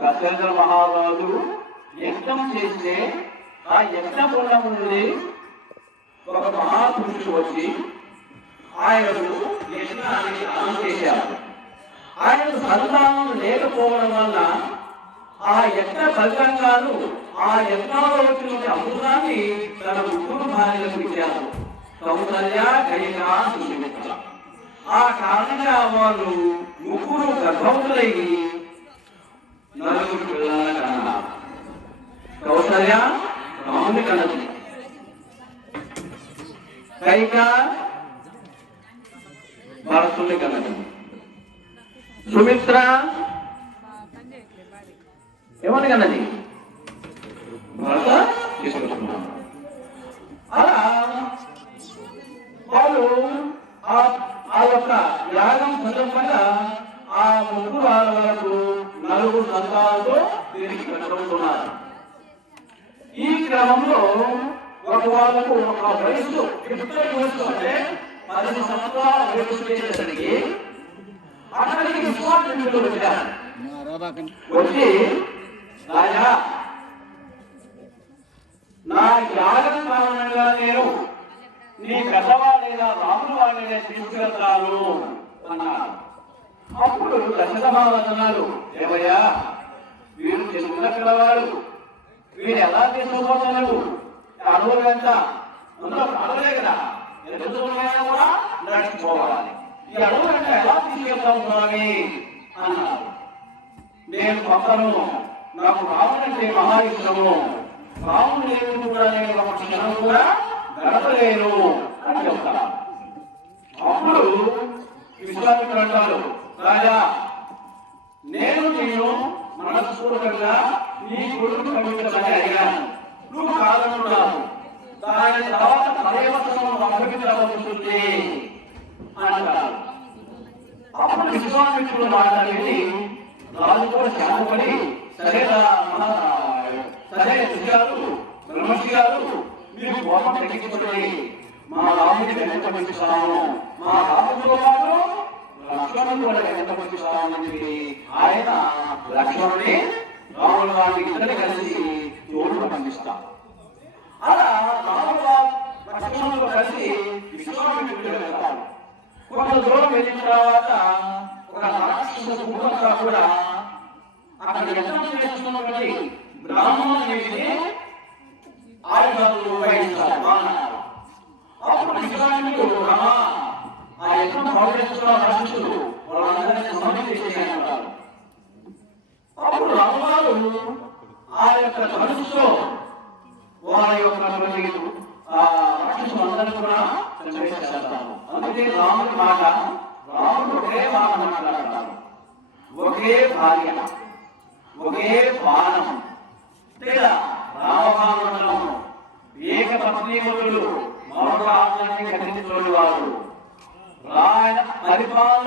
దశరథ మహారాజు యజ్ఞం చేస్తే ఆ యజ్ఞపురం నుండి ఒక మహాపురుషుడు వచ్చి ఆయనకు యజ్ఞాన్ని అమలు చేశారు. ఆయనకు సంతానం లేకపోవడం వల్ల ఆ యజ్ఞ ఫలితంగాను ఆ యజ్ఞంలో వచ్చిన అమృతాన్ని తన ముగ్గురు భార్యలకు ఇచ్చారు, కౌసల్య, కైక, సుమిత్ర. ఆ కారణంగా వారు ముగ్గురు గర్భవతులై నలుగురు పిల్లలను కన్నారు. కౌసల్య రాముని కన్నది, కైక భరతుని కన్నది, సుమిత్ర ఎవరిని కన్నది? భరత తీసుకొచ్చుకున్నాం. అలా వాళ్ళు ఆ యొక్క యాగం సందర్భంగా ఆ ముగ్గురు వాళ్ళకు నలుగురు సంతానంతో తిరిగి పెట్టుకుంటున్నారు. ఈ క్రమంలో ఒక వాళ్ళకు ఒక వయసు అంటే 10 సంవత్సరాల వయసు చేసేసరికి అక్కడికి విశ్వామిత్రుడు వచ్చారు. వచ్చి రాజా, నా యాగం కారణంగా నేను నీ పెద్దవాళ్ళైనా రాముల వాళ్ళనే తీసుకెళ్తాను అన్నారు. అప్పుడు దశరథమహారాజు, ఏమయ్యా వీరు చిన్న పిల్లవాడు, వీరు ఎలా తీసుకుపోతున్నాడు? అడవులు ఎంత అందులో అడవులే కదా, ఎదుగుతున్నాయా కూడా నడిచిపోవాలి. ఈ అడవులు అంటే ఎలా తీసుకెళ్తాం స్వామి అన్నారు. నేను పంపను, నాకు రాముడంటే మహా ఇష్టము, రాముడు లేని కూడా నేను ఒక క్షణం కూడా గడపలేను అని చెప్తాను. అప్పుడు విశ్వామిత్రుడు అంటాడు, రాజా నేను మనస్ఫూర్తిగా నీ కొడుకు కమించమని అడిగాను, నువ్వు కాదనుకున్నావు, దాని తర్వాత పదేవసరం అభ్యర్థించబడుతుంది అంటారు. అప్పుడు విశ్వామిత్రుడు మాట్లాడి రాజు కూడా శాంతపడి, సరేరా సరే గారు, బ్రహ్మర్షి గారు, మీరు కోపం తగ్గించుకుని మా రాముడిని వెంట పంపిస్తాము, మా రాముడితో పాటు లక్ష్మణుడు కూడా వెంట పంపిస్తామని చెప్పి ఆయన లక్ష్మణుని రాముల వారిని ఇద్దరు కలిసి తోడుగా పంపిస్తారు. అలా రాముల లక్ష్మణుడు కలిసి విశ్వామిత్రుడు వెళ్తారు. కొంత దూరం వెళ్ళిన తర్వాత ఒక రాక్షస కుటుంబంగా కూడా అక్కడ యజ్ఞం చేస్తున్నటువంటి బ్రాహ్మణుని ఆయుధాలు ఉపయోగిస్తారు. అప్పుడు విశ్వామిత్రుడు, ఆ యజ్ఞం ప్రవర్తిస్తున్న రాక్షసులు వాళ్ళందరినీ సమర్పించేశారు. అప్పుడు రాముడు ఆ యొక్క ధనుస్సులో వారి యొక్క రాక్షసులందరూ కూడా చంపేసేస్తారు. అందుకే రాముడి మాట, రాముడు ఒకే మాట మాట్లాడతారు, ఒకే భార్య, ఒకే బాణం, లేదా రామబాణం, ఏక పత్నీములు, మరొక ఆత్మని ఖండించుకునే వారు, పరిపాలన